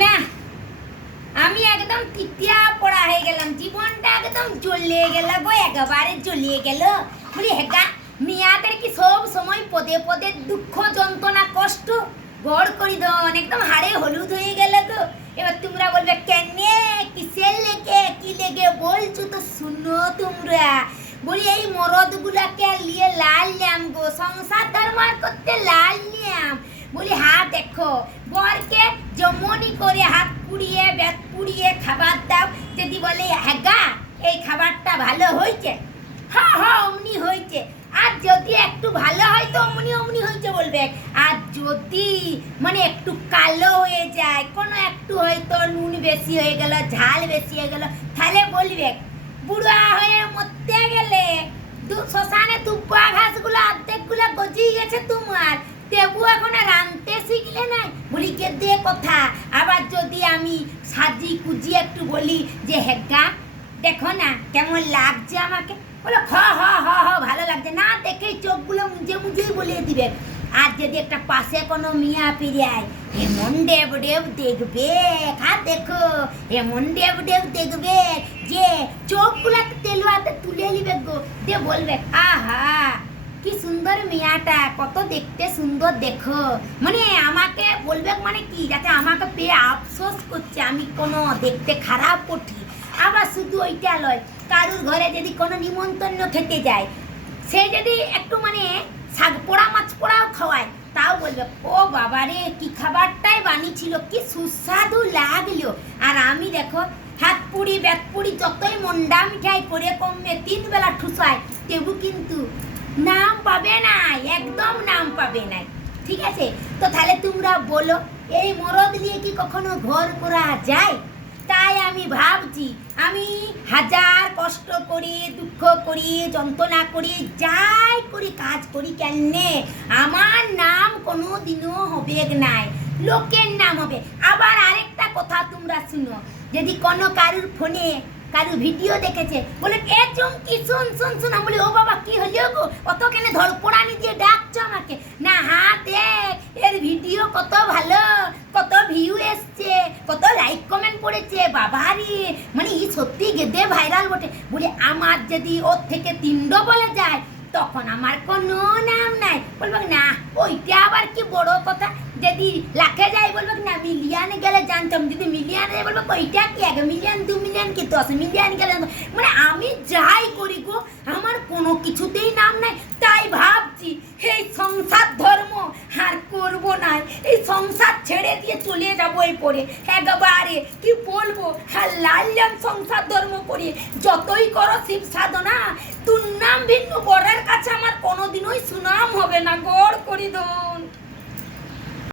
না, আমি একদম তৃতীয়া পড়া হয়ে গেলাম। জীবনটা একদম জ্বলিয়ে গেল গো, একেবারে জ্বলিয়ে গেল। বলি, হেগা, মেয়াদের কি সব সময় পদে পদে দুঃখ, যন্ত্রণা, কষ্ট গড় করি দন একদম হাড়ে হলুদ হয়ে গেল গো। এবার তোমরা বলবে, কেনে, কিসের লেগে, কি লেগে বলছো তো শুনো তোমরা। বলি, এই মরদ গুলাকে লিয়ে লাল ল্যাম গো সংসার ধর্মার করতে লাল ল্যাম। বলি হ্যাঁ দেখো করে হাত পুড়িয়ে ব্যাত পুড়িয়ে খাবার দাও। যদি বলে হ্যাঁ এই খাবারটা ভালো হয়েছে? হ্যাঁ হ্যাঁ অমনি হয়েছে। আর যদি একটু ভালো হয় তো অমনি অমনি হয়েছে বলবে। আর যদি মানে একটু কালো হয়ে যায়, কোনো একটু হয়তো নুন বেশি হয়ে গেল, ঝাল বেশি হয়ে গেল, তাহলে বলবে, বুড়া হয়ে মরতে গেলে শ্মশানে দুব্বা ঘাসগুলো অর্ধেকগুলো গজিয়ে গেছে তোমার। তেবু এখন রাঁধতে শিখলে না বলি কে দে কথা যদি আমি সাজি কুজি একটু বলি যে হেগা দেখো না, কেমন লাগছে আমাকে? বলো, হ হ হ হ, ভালো লাগছে। না, দেখে চোখগুলো মুজে মুজেই বলিয়ে দিবে। আর যদি একটা পাশে কোনো মিয়া পিরিয়ায় এমন দেব দেব দেখবে হ্যাঁ দেখো এমন দেব দেব দেখবে, যে চোখগুলো তেলুয়াতে তুলে নিবে গো। দিয়ে বলবে, আহা মেয়াটা, কত দেখতে সুন্দর দেখো। মানে আমাকে বলবে মানে কি, যাতে আমাকে পেয়ে আফসোস করছে, আমি কোনো দেখতে খারাপ পঠি আবার শুধু ওইটা লয়, কারুর ঘরে যদি কোনো নিমন্ত্রণ খেতে যায়, সে যদি একটু মানে শাক পোড়া, মাছ পোড়াও খাওয়ায়, তাও বলবে, ও বাবা রে, কি খাবারটাই বানিয়েছিল, কি সুস্বাদু লাগল। আর আমি দেখো, হাত পুড়ি ব্যাত পুড়ি, যতই মন্ডা মিঠাই করে কমবে তিন বেলা ঠুসায়, তেবু কিন্তু নাম পাবে না। নাম পাবে না ঠিক আছে? তো তাহলে তোমরা বলো, এই মরদ দিয়ে কি কখনো ঘর করা যায়? তাই আমি ভাবছি, আমি হাজার কষ্ট করি, দুঃখ করি, যন্ত্রণা করি, যাই করি কাজ করি কেনে আমার নাম কোনো দিনও হবে নাই। লোকের নাম হবে। আবার আরেকটা কথা তোমরা শুনো, যদি কোনো কারুর ফোনে কারুর ভিডিও দেখেছে, বলে, এ চুমকি, শুন শুন শুন। বলি, ও বাবা, কি হলো গো? অত কেন ধরপড়ানি দিয়ে ডাকছো আমাকে না হ্যাঁ দেখ এর ভিডিও কত ভালো কত ভিউ এসছে কত লাইক কমেন্ট পড়েছে বাবা রে মানে ই সত্যি গেদে ভাইরাল বটে। বলে, আমার যদি ওর থেকে তিনডো বলে যায়, তখন আমার কোনো নাম নাই। বলবে, না, ওইটা আবার কি বড় কথা? যদি লাখে যাই বলবে, না মিলিয়নে গেলে জানতাম। যদি মিলিয়নে যাই বলবে, ওইটা কি আগে মিলিয়ন দু মিলিয়ন কি, দশ মিলিয়ন গেলে মানে আমি যাই করি গো, আমার কোনো কিছুতেই নাম নাই। তাই ভাবছি, এই সংসার ধর্ম আর করব না এই সংসার ছেড়ে দিয়ে চলে যাব এই পরে একবারে, কি লাল্লাম সংসার ধর্ম করি। যতই করো শিব সাধনা তুর নাম ভিন্ন। বরের কাছে আমার কোনোদিনই সুনাম হবে না। গড় করি দন